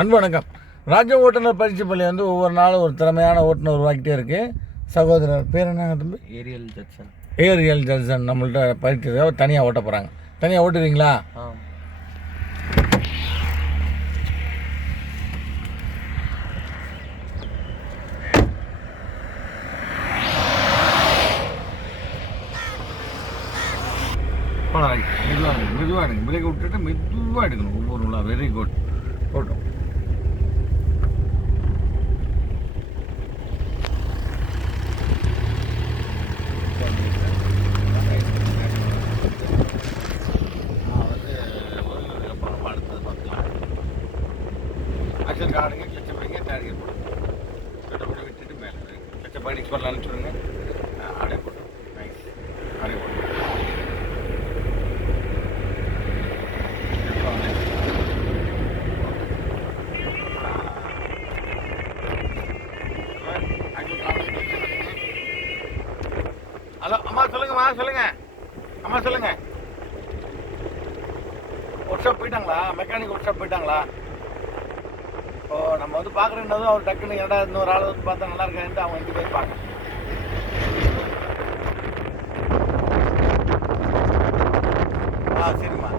அன்பு வணக்கம். ராஜ ஓட்டுநர் பயிற்சி பள்ளி வந்து ஒவ்வொரு நாளும் ஒரு திறமையான ஓட்டுநர் உருவாக்கிட்டே இருக்குது. சகோதரர் பேர் என்ன தம்பி? ஏரியல் ஜட்சன் நம்மள்ட்ட பயிற்சி தனியாக ஓட்ட போகிறாங்க. தனியாக ஓட்டுவீங்களா? மெதுவாக எடுங்க. பிரேக் விட்டுட்டு மெதுவாக எடுக்கணும். ஒவ்வொரு வெரி குட். போட்டோம். ஆக்ஷன் காடுங்க, கிளச்ச பிடிங்க, டார்கெட் போடுங்க. கிட்ட விட்டுட்டு மேலே கிளச்ச பயணிக்கு பண்ணல அனுப்பிச்சுடுங்க. அப்படியே போட்டோம். நைஸ். அப்படியே போட்டோம். ஹலோ அம்மா, சொல்லுங்கம்மா. அம்மா சொல்லுங்க. ஒர்க் ஷாப் போயிட்டாங்களா? மெக்கானிக் ஒர்க் ஷாப் போயிட்டாங்களா? இப்போ நம்ம வந்து பார்க்குறேன்னதும் அவர் டக்குன்னு ஏன்டா இன்னொரு ஆள் வந்து பார்த்தா நல்லா இருக்கான்ட்டு அவங்க 2 பேர் பார்க்க. சரிம்மா.